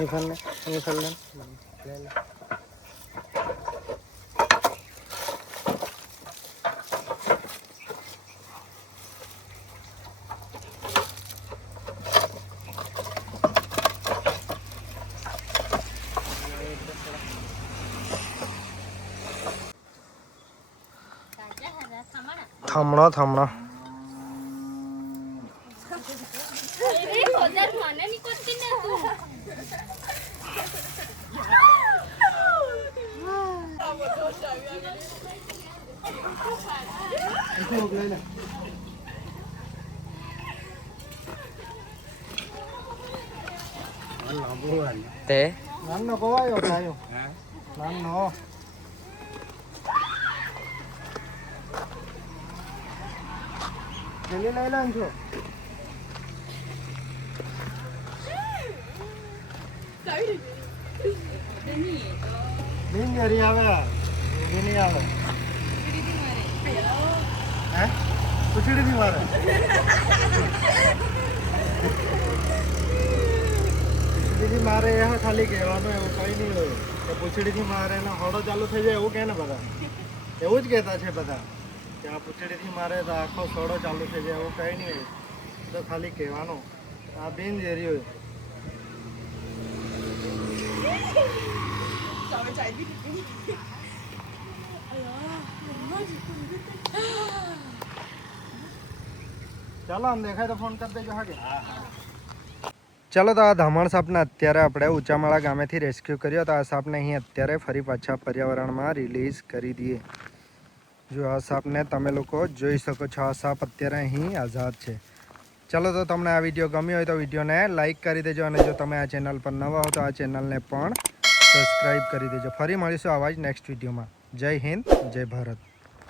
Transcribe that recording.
निफाल ले थांबणं थांबणं ते नको जल्दी ले लो इनको दिन जरी आवे ये नहीं आवे हैं कुछड़ी नहीं मारे कुछड़ी मारे यहाँ खाली કહેવાનું એવું કઈ નહીં હોય કે પૂછડીથી મારે ને હોડો ચાલુ થઈ જાય એવું કહે ને બધા એવું જ કહેતા છે બધા કે આ પૂછડીથી મારે તો આખો સોડો ચાલુ થઈ જાય એવું કઈ નહીં હોય તો ખાલી કહેવાનું આ બિનઝેરી હોય ચાલો આમ દેખાય તો ફોન કરી દેજો હાગે चलो तो आ धामण सापने अत्यारे आपणे ऊंचामाळा गामेथी रेस्क्यू कर्यो तो आ सापने अहीं अत्यारे फरी पाछा पर्यावरण में रिलीज करी दीए जो आ सापने तमे लोको जोई शको छो आ साप अत्यारे अहीं आजाद छे। चलो तो तमने आ विडियो गम्यो होय तो विडियो ने लाइक करी देजो अने जो तमे आ चेनल पर नवा हो तो आ चेनल ने पण सब्सक्राइब करी देजो। फरी मळीशुं आवा ज नेक्स्ट विडियो में। जय हिंद जय भारत।